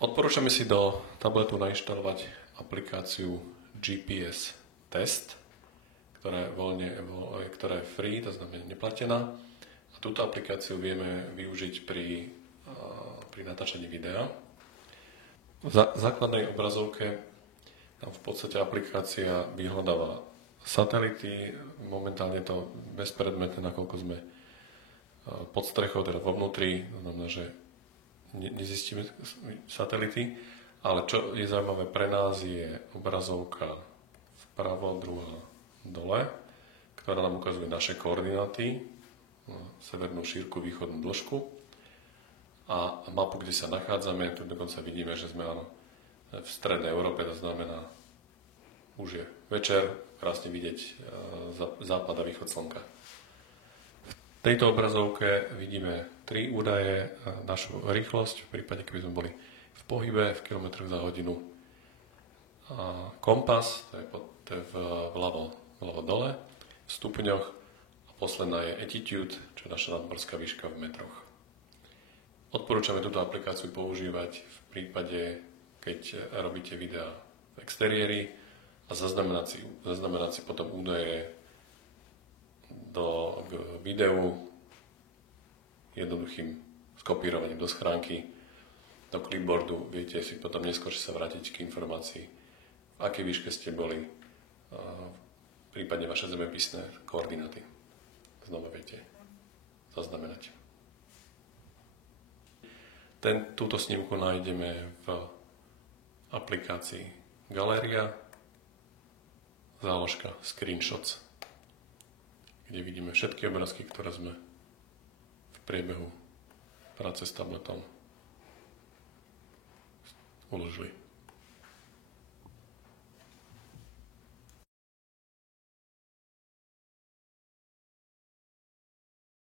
Odporúčame si do tabletu nainštalovať aplikáciu GPS Test, ktorá je free, to znamená neplatená. A túto aplikáciu vieme využiť pri natáčaní videa. V základnej obrazovke tam v podstate aplikácia vyhľadáva satelity, momentálne to bezpredmetné, nakoľko sme pod strechou, teda vo vnútri, to znamená, že nezistíme satelity, ale čo je zaujímavé pre nás je obrazovka vpravo, druhá dole, ktorá nám ukazuje naše koordináty, severnú šírku, východnú dĺžku a mapu, kde sa nachádzame. Tu dokonca vidíme, že sme v strednej Európe, to znamená, už je večer, krásne vidieť západ a východ slnka. V tejto obrazovke vidíme 3 údaje, našu rýchlosť, v prípade, keby sme boli v pohybe, v kilometroch za hodinu. A kompas, to je vľavo dole, v stupňoch. A posledná je attitude, čo je naša nadmorská výška v metroch. Odporúčame túto aplikáciu používať v prípade, keď robíte videá v exteriéri a zaznamenať si potom údaje k videu jednoduchým skopírovaním do schránky, do clipboardu. Viete si potom neskôr sa vrátiť k informácii, v akej výške ste boli, prípadne vaše zemepisné koordináty. Znova viete zaznamenať. Túto snímku nájdeme v aplikácii Galéria, záložka Screenshots, kde vidíme všetky obrázky, ktoré sme v priebehu práce s tabletom uložili.